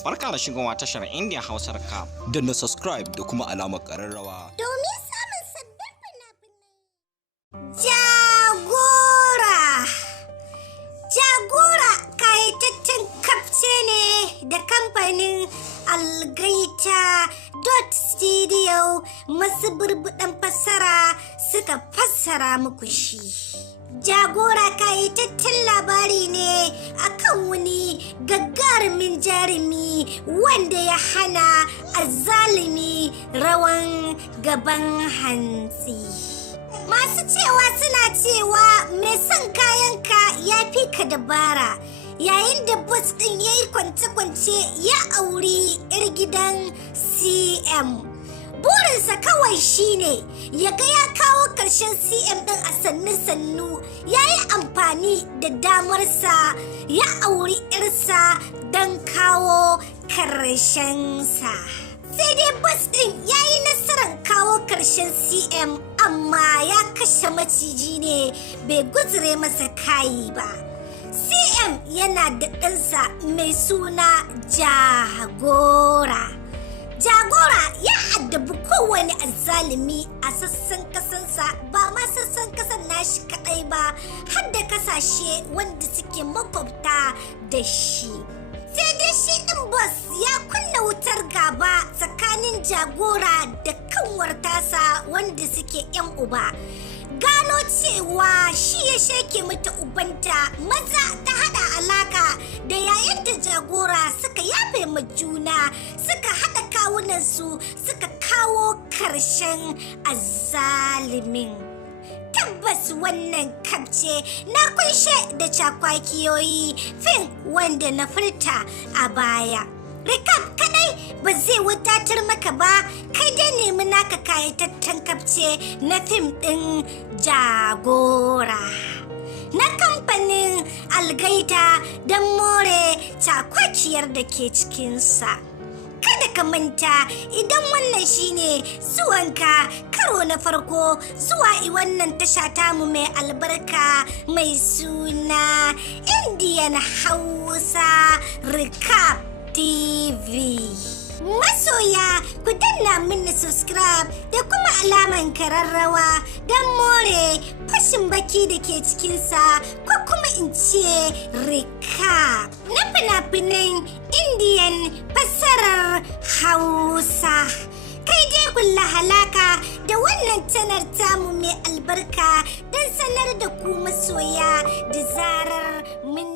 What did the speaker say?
Barka da shigowa tashar India Hausar Cap. Danna subscribe da kuma alamar ƙararrawa. Domin samun sabbin fina-finai. Jagora kayataccen kafce ne da kamfanin Algaita Studio masu burbuɗan fassara suka fassara muku shi. Jagora kayataccen labari ne akan wani gagarumin jarumi wanda ya hana azzalumi rawan gaban hantsi. Masu cewa suna cewa mai son kayanka ya fi ka dabara, yayin da bus ɗin ya yi kwance-kwance ya auri 'yar gidan CM. Burinsa kawai shine ya ga ya kawo ƙarshen CM ɗin a sannu-sannu, ya yi amfani da damarsa ya auri 'yarsa don kawo ƙarshensa. Sai dai bus ɗin ya yi nasarar kawo ƙarshen CM, amma ya kashe maciji ne bai guzure masa kayi ba. CM yana da ɗansa mai suna Jagora. Jagora ya addabi kowane azzalumi a sassan kasansa, ba ma sassan kasan nashi kaɗai ba, har da kasashe wanda suke makwabta da shi. Sai dai shi ɗin boss ya kunna wutar gaba tsakanin Jagora da kanwar tasa wanda suke 'yan uba. Gano cewa shi ya sheke mata ubanta, maza ta hada alaka da yayin da Jagora suka yafe ma juna, suka hada kawunansu suka kawo karshen azzalimin. Tabbas wannan kabce na kunshe da cakwakiyoyi fin wanda na furta a baya. Recap kadai ba zai wadatar maka ba, kai dai nemi naka kayataccen kabce na fim ɗin Jagora na kamfanin Algaita don more cakwakiyar da ke cikinsa. Kada ka manta, idan wannan shine zuwanka karo na farko zuwa wannan tasha tamu mai albarka mai suna Indian Hausa Recap TV. Masoya, ku danna mini subscribe da kuma alaman kararrawa don more fashin baki da ke cikinsa, ko kuma in ce recap na fina-finan Indian fassarar Hausa. Kai dai kulla halaka da wannan tanar tamu mai albarka don sanar da ku masoya da zarar mun